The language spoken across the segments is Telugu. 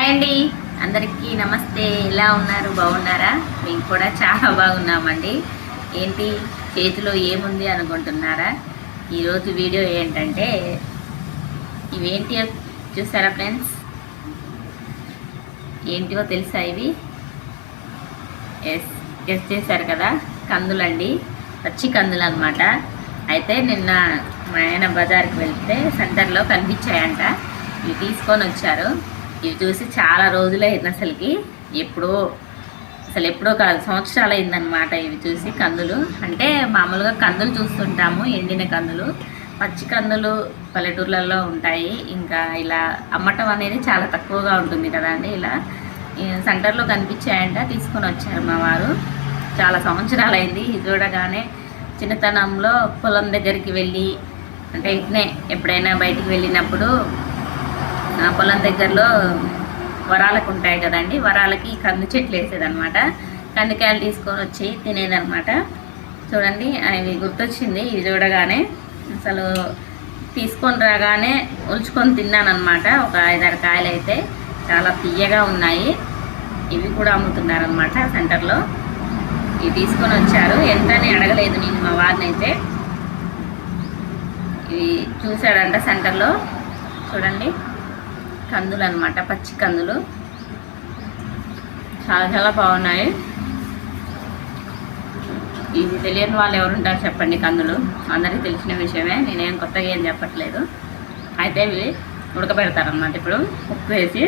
హాయ్ అండి. అందరికీ నమస్తే. ఎలా ఉన్నారు? బాగున్నారా? మేము కూడా చాలా బాగున్నామండి. ఏంటి? చేతిలో ఏముంది అనుకుంటున్నారా? ఈరోజు వీడియో ఏంటంటే ఇవేంటి చూసారా ఫ్రెండ్స్? ఏంటివో తెలుసా ఇవి? ఎస్ ఎస్ చేశారు కదా? కందులండి. పచ్చి కందులు అనమాట అయితే నిన్న మా ఆయన బజార్కి వెళ్తే సెంటర్లో కనిపించాయంట. ఇవి తీసుకొని వచ్చారు. ఇవి చూసి చాలా రోజులైంది అసలుకి. ఎప్పుడో అసలు ఎప్పుడో కాదు సంవత్సరాలు అయిందనమాట ఇవి చూసి కందులు. అంటే మామూలుగా కందులు చూస్తుంటాము ఎండిన కందులు. పచ్చి కందులు పల్లెటూర్లలో ఉంటాయి. ఇంకా ఇలా అమ్మటం అనేది చాలా తక్కువగా ఉంటుంది కదా అండి ఇలా. ఈ సెంటర్లో కనిపించాయంట తీసుకొని వచ్చారు మా వారు. చాలా సంవత్సరాలు అయింది ఇది చూడగానే చిన్నతనంలో పొలం దగ్గరికి వెళ్ళి అంటే ఇట్నే ఎప్పుడైనా బయటికి వెళ్ళినప్పుడు పొలం దగ్గరలో వరాలకు ఉంటాయి కదండి. వరాలకి కంది చెట్లు వేసేదనమాట కందికాయలు తీసుకొని వచ్చి తినేదనమాట చూడండి అవి గుర్తొచ్చింది. ఇది చూడగానే అసలు తీసుకొని రాగానే ఉల్చుకొని తిన్నానమాట ఒక ఐదారు కాయలు అయితే చాలా తీయగా ఉన్నాయి. ఇవి కూడా అమ్ముతున్నారనమాట సెంటర్లో. ఇవి తీసుకొని వచ్చారు. ఎంత అని అడగలేదు నేను మా వారిని అయితే ఇవి చూశాడంట సెంటర్లో. చూడండి. కందులు అనమాట పచ్చి కందులు. చాలా చాలా బాగున్నాయి. ఇది తెలియని వాళ్ళు ఎవరు ఉంటారు చెప్పండి కందులు. అందరికీ తెలిసిన విషయమే నేనేం కొత్తగా ఏం చెప్పట్లేదు. అయితే ఇవి ఉడకబెడతారనమాట ఇప్పుడు ఉప్పు వేసి.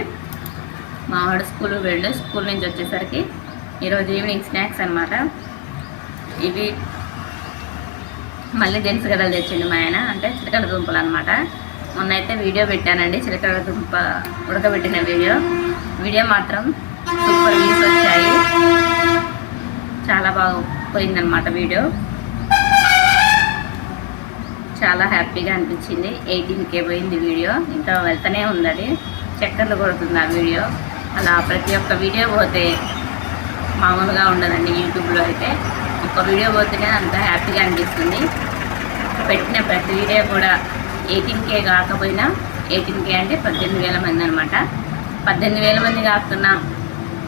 మావాడు స్కూల్ వెళ్ళి స్కూల్ నుంచి వచ్చేసరికి ఈరోజు ఈవినింగ్ స్నాక్స్ అనమాట ఇవి మళ్ళీ జెంట్స్ కదలు తెచ్చింది మా ఆయన. అంటే చిలకల దుంపలు అనమాట మొన్న అయితే వీడియో పెట్టానండి చిలకడ దుంప ఉడకబెట్టిన వీడియో. వీడియో మాత్రం సూపర్ వ్యూస్ వచ్చాయి. చాలా బాగా పోయిందనమాట వీడియో. చాలా హ్యాపీగా అనిపించింది. ఎయిటీన్కే పోయింది వీడియో. ఇంకా వెళ్తూనే ఉంది అది చక్కర్లు కొడుతుంది ఆ వీడియో. అలా ప్రతి ఒక్క వీడియో పోతే మామూలుగా ఉండదండి యూట్యూబ్లో అయితే. ఒక్క వీడియో పోతేనే అంత హ్యాపీగా అనిపిస్తుంది. పెట్టిన ప్రతి వీడియో కూడా ఎయిటీన్ కే కాకపోయినా ఎయిటీన్ కే అంటే పద్దెనిమిది వేల మంది అనమాట పద్దెనిమిది వేల మంది కాకున్నా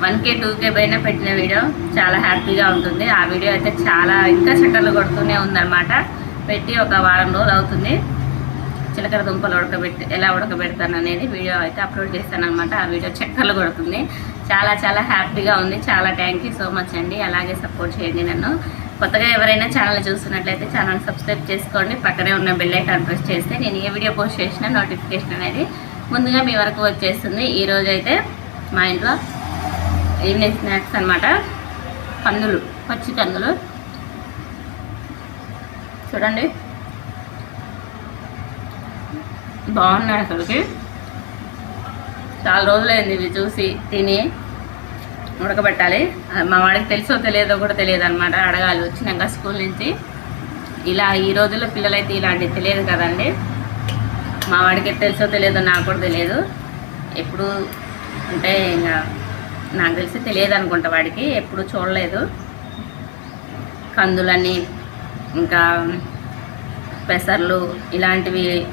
వన్ కే టూ కే పైన పెట్టిన వీడియో చాలా హ్యాపీగా ఉంటుంది. ఆ వీడియో అయితే చాలా ఇంకా చక్కర్లు కొడుతూనే ఉందన్నమాట. పెట్టి ఒక వారం రోజులు అవుతుంది. చిలకర దుంపలు ఉడకబెట్టి ఎలా ఉడకబెడతాను అనేది వీడియో అయితే అప్లోడ్ చేస్తాను అనమాట ఆ వీడియో చక్కర్లు కొడుతుంది. చాలా చాలా హ్యాపీగా ఉంది. చాలా థ్యాంక్ యూ సో మచ్ అండి. అలాగే సపోర్ట్ చేయండి నన్ను. కొత్తగా ఎవరైనా ఛానల్ చూస్తున్నట్లయితే ఛానల్ సబ్స్క్రైబ్ చేసుకోండి. పక్కనే ఉన్న బెల్ ఐకాన్ ప్రెస్ చేస్తే నేను ఏ వీడియో పోస్ట్ చేసినా నోటిఫికేషన్ అనేది ముందుగా మీ వరకు వచ్చేస్తుంది. ఈరోజు అయితే మా ఇంట్లో ఈవినింగ్ స్నాక్స్ అనమాట కందులు పచ్చి కందులు. చూడండి. బాగున్నాయి అసలుకి. చాలా రోజులైంది ఇవి చూసి తిని. ఉడకబెట్టాలి. మా వాడికి తెలుసో తెలియదో కూడా తెలియదు అనమాట అడగాలి. వచ్చినాక స్కూల్ నుంచి. ఇలా ఈ రోజుల్లో పిల్లలైతే ఇలాంటివి తెలియదు కదండి. మా వాడికి తెలుసో తెలియదో నాకు కూడా తెలియదు. ఎప్పుడు అంటే ఇంకా నాకు తెలిసి తెలియదు అనుకుంటా వాడికి. ఎప్పుడు చూడలేదు. కందులని ఇంకా పెసర్లు ఇలాంటివి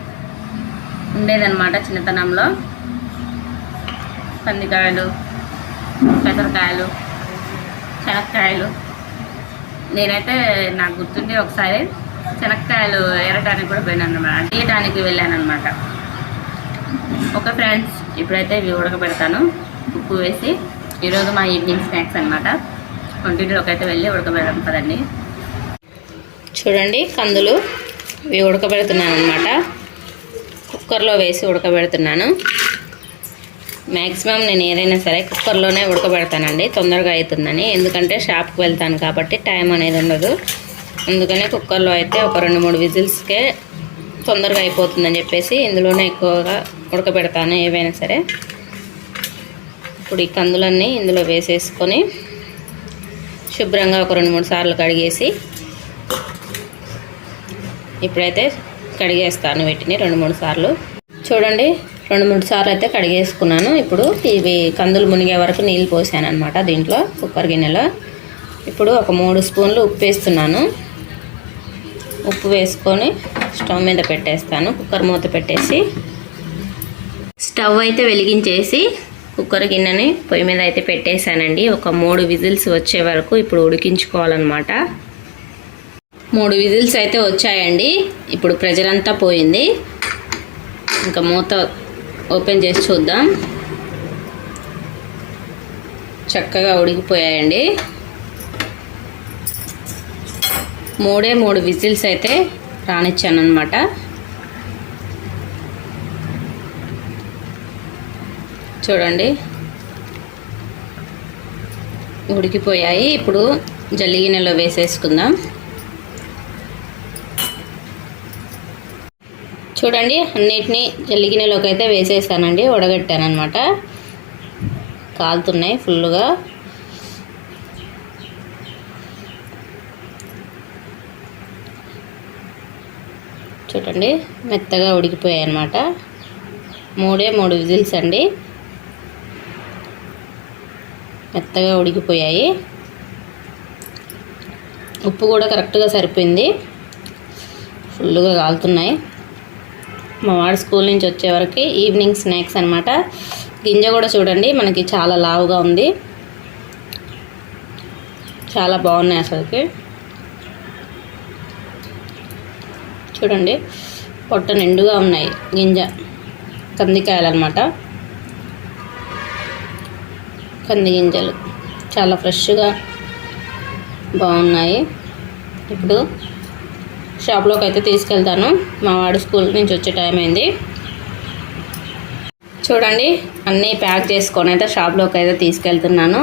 ఉండేదన్నమాట చిన్నతనంలో. కందికాయలు పెసరకాయలు శనక్కాయలు నేనైతే నాకు గుర్తుండి ఒకసారి శనక్కాయలు ఎరటానికి కూడా పోయినాను అనమాట తీయటానికి వెళ్ళాను అనమాట ఓకే ఫ్రెండ్స్ ఇప్పుడైతే ఇవి ఉడకబెడతాను. ఉప్పు వేసి ఈరోజు మా ఈవినింగ్ స్నాక్స్ అనమాట వంటింటిలోకి అయితే వెళ్ళి ఉడకబెడతాం కదండి చూడండి కందులు ఇవి ఉడకబెడుతున్నాను అనమాట కుక్కర్లో వేసి ఉడకబెడుతున్నాను. మ్యాక్సిమం నేను ఏదైనా సరే కుక్కర్లోనే ఉడకబెడతానండి. తొందరగా అవుతుందని ఎందుకంటే షాప్కి వెళ్తాను కాబట్టి టైం అనేది ఉండదు. అందుకనే కుక్కర్లో అయితే ఒక రెండు మూడు విజిల్స్కే తొందరగా అయిపోతుందని చెప్పేసి ఇందులోనే ఎక్కువగా ఉడకబెడతాను ఏవైనా సరే. ఇప్పుడు ఈ కందులన్నీ ఇందులో వేసేసుకొని శుభ్రంగా ఒక రెండు మూడు సార్లు కడిగేసి ఇప్పుడైతే కడిగేస్తాను వీటిని రెండు మూడు సార్లు. చూడండి రెండు మూడు సార్లు అయితే కడిగేసుకున్నాను. ఇప్పుడు ఇవి కందులు మునిగే వరకు నీళ్ళు పోసాను అనమాట దీంట్లో కుక్కర్ గిన్నెలో. ఇప్పుడు ఒక మూడు స్పూన్లు ఉప్పు వేస్తున్నాను. ఉప్పు వేసుకొని స్టవ్ మీద పెట్టేస్తాను కుక్కర్ మూత పెట్టేసి. స్టవ్ అయితే వెలిగించేసి కుక్కర్ గిన్నెని పొయ్యి మీద అయితే పెట్టేశానండి. ఒక మూడు విజిల్స్ వచ్చే వరకు ఇప్పుడు ఉడికించుకోవాలన్నమాట. మూడు విజిల్స్ అయితే వచ్చాయండి. ఇప్పుడు ప్రెజర్ అంతా పోయింది. ఇంకా మూత ఓపెన్ చేసి చూద్దాం. చక్కగా ఉడికిపోయాయండి. మూడే మూడు విజిల్స్ అయితే రానిచ్చాను అనమాట చూడండి. ఉడికిపోయాయి. ఇప్పుడు జల్లి గిన్నెలో వేసేసుకుందాం. చూడండి అన్నిటినీ జల్లి గిన్నెలోకి అయితే వేసేసానండి ఉడగట్టాను అనమాట కాలుతున్నాయి ఫుల్గా చూడండి మెత్తగా ఉడికిపోయాయి అనమాట మూడే మూడు విజిల్స్ అండి. మెత్తగా ఉడికిపోయాయి. ఉప్పు కూడా కరెక్ట్గా సరిపోయింది. ఫుల్గా కాలుతున్నాయి. మా వాడు స్కూల్ నుంచి వచ్చే వరకు ఈవినింగ్ స్నాక్స్ అనమాట గింజ కూడా చూడండి మనకి చాలా లావుగా ఉంది. చాలా బాగున్నాయి అసలుకి. చూడండి పొట్ట నిండుగా ఉన్నాయి గింజ కందికాయలు అనమాట కంది గింజలు చాలా ఫ్రెష్గా బాగున్నాయి. ఇప్పుడు షాప్లోకి అయితే తీసుకెళ్తాను. మా వాడు స్కూల్ నుంచి వచ్చే టైం అయింది. చూడండి అన్నీ ప్యాక్ చేసుకొని అయితే షాప్లోకి అయితే తీసుకెళ్తున్నాను.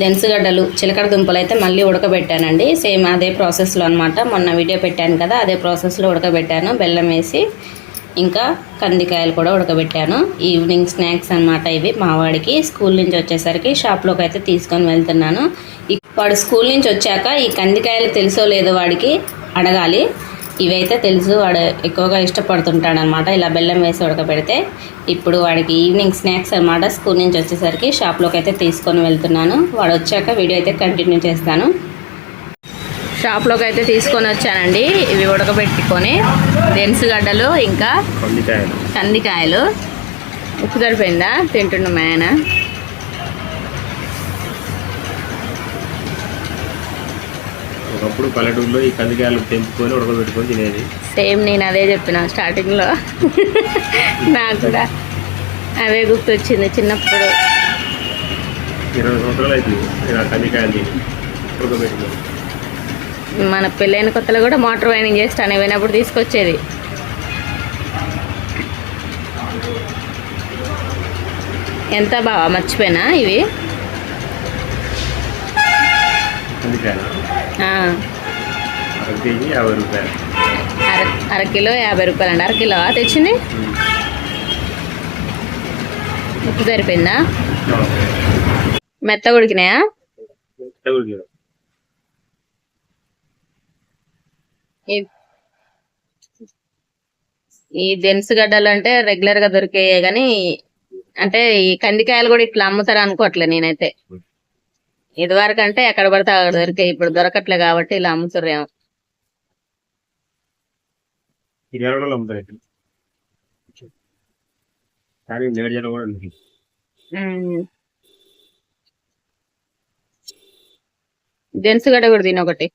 దెన్సుగడ్డలు చిలకడ దుంపలు అయితే మళ్ళీ ఉడకబెట్టానండి. సేమ్ అదే ప్రాసెస్లో అనమాట మొన్న వీడియో పెట్టాను కదా అదే ప్రాసెస్లో ఉడకబెట్టాను. బెల్లం వేసి ఇంకా కందికాయలు కూడా ఉడకబెట్టాను. ఈవినింగ్ స్నాక్స్ అనమాట ఇవి మావాడికి స్కూల్ నుంచి వచ్చేసరికి షాప్లోకి అయితే తీసుకొని వెళ్తున్నాను. వాడు స్కూల్ నుంచి వచ్చాక ఈ కందికాయలు తెలుసో లేదో వాడికి అడగాలి. ఇవైతే తెలుసు వాడు ఎక్కువగా ఇష్టపడుతుంటాడు అనమాట ఇలా బెల్లం వేసి ఉడకబెడితే ఇప్పుడు వాడికి ఈవినింగ్ స్నాక్స్ అనమాట స్కూల్ నుంచి వచ్చేసరికి షాప్లోకి అయితే తీసుకొని వెళ్తున్నాను. వాడు వచ్చాక వీడియో అయితే కంటిన్యూ చేస్తాను. షాప్లోకి అయితే తీసుకొని వచ్చానండి. ఇవి ఉడకబెట్టుకొని దెన్సుగడ్డలు ఇంకా కందికాయలు. ఉప్పు సరిపోయిందా? తింటున్న ఆయన. ఒకప్పుడు పల్లెటూరులో ఈ కందికాయలు తెంపుకొని ఉడకబెట్టుకొని తినేది. సేమ్ నేను అదే చెప్పిన స్టార్టింగ్లో. నాకు కూడా అవే గుర్తొచ్చింది చిన్నప్పుడు. ఇరవై సంవత్సరాలు అవుతుంది ఇలా కందికాయలు తిని ఉడకబెట్టుకొని. మన పెళ్ళైన కొత్తలో కూడా మోటార్ వైనింగ్ చేస్తాను పోయినప్పుడు తీసుకొచ్చేది. ఎంత బావా మర్చిపోయినా ఇవి? ఆ, అర కిలో యాభై రూపాయలు. అండి అర కిలో తెచ్చింది. ఉప్పు సరిపోయిందా. మెత్త ఉడికినాయా. ఈ- దెన్స్ గడ్డలు అంటే రెగ్యులర్గా దొరికాయి కానీ అంటే ఈ కందికాయలు కూడా ఇట్లా అమ్ముతారు అనుకోవట్లే నేనైతే. ఇదివరకు అంటే ఎక్కడ పడితే అక్కడ దొరికాయి ఇప్పుడు దొరకట్లే కాబట్టి ఇలా అమ్ముతారేమో జనం కూడా తిని ఒకటి.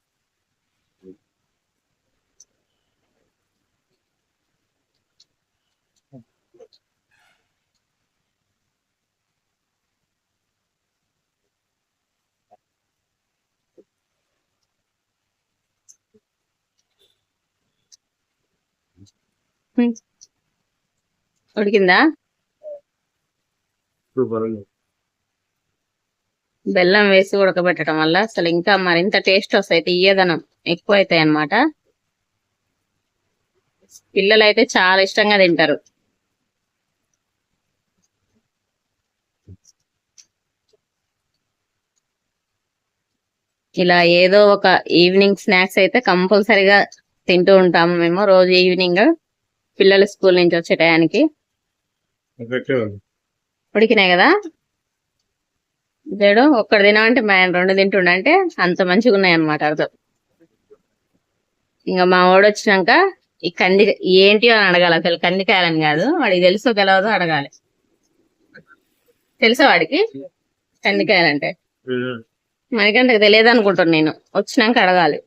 ఉడికిందా? బెల్లం వేసి ఉడకబెట్టడం వల్ల అసలు ఇంకా మరింత టేస్ట్ వస్తాయి. తీయదనం ఎక్కువ అవుతాయి అన్నమాట పిల్లలు అయితే చాలా ఇష్టంగా తింటారు. ఇలా ఏదో ఒక ఈవినింగ్ స్నాక్స్ అయితే కంపల్సరీగా తింటూ ఉంటాము మేము రోజు ఈవినింగ్. పిల్లలు స్కూల్ నుంచి వచ్చే టయానికి. ఉడికినాయి కదా? లేడు ఒక్కడు తినమంటే మా ఆయన రెండు తింటుండ అంటే అంత మంచిగా ఉన్నాయి అనమాట అర్థం. ఇంకా మా వాడు వచ్చినాక ఈ కంది ఏంటి అని అడగాలి అసలు కందికాయలని కాదు వాడికి తెలుసో తెలియదో అడగాలి. తెలుసా వాడికి? కందికాయలంటే. మనకంటే తెలియదు అనుకుంటాను నేను. వచ్చినాక అడగాలి.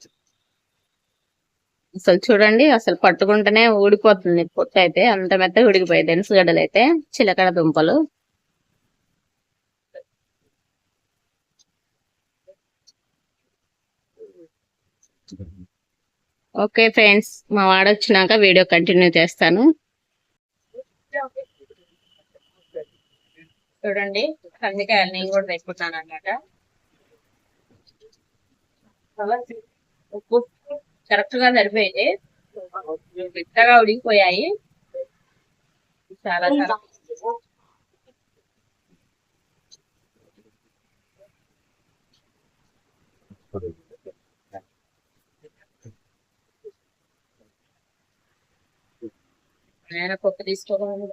అసలు చూడండి అసలు పట్టుకుంటేనే ఊడిపోతుంది పొట్టు అయితే. అంత మెత్త ఉడికిపోయింది ఎనుసుగడ్డలు అయితే. చిలకడ దుంపలు. ఓకే ఫ్రెండ్స్ మా వాడు వచ్చినాక వీడియో కంటిన్యూ చేస్తాను. చూడండి కందికాయలు నేను కూడా తెచ్చుకుంటాను అన్నమాట. ఉప్పు కరెక్ట్గా సరిపోయింది. మెత్తగా ఉడికిపోయాయి. చాలా చాలా నేను పప్పు తీసుకోవాలి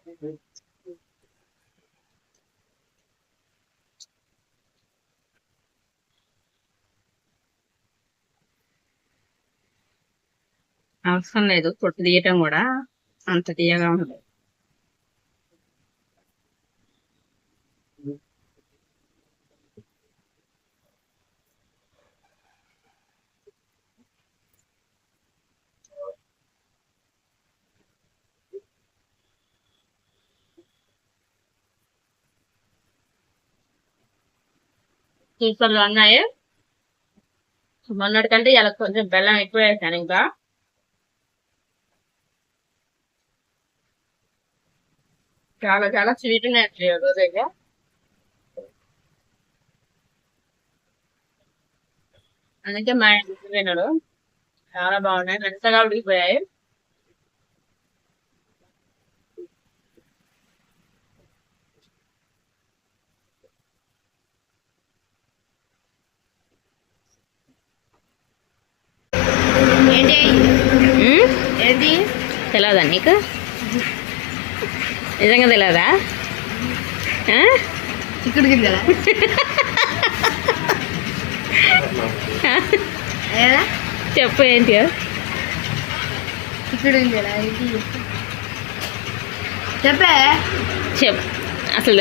అవసరం లేదు. పొట్టు తీయటం కూడా అంత తీయగా ఉంది సూపర్గా ఉన్నాయి మొన్నటి కంటే ఇలా కొంచెం బెల్లం ఎక్కువ వేసాను ఇంకా. చాలా చాలా స్వీట్ ఉన్నాయి రోజైతే అందుకే మా ఆయన తిన్నాడు చాలా బాగున్నాయి మెత్తగా ఉడికిపోయాయి. తెలియదా నీకు? నిజంగా తెలియదా కదా. ఏదా చెప్పు ఏంటి? ఇది చెప్పే. చెప్పు.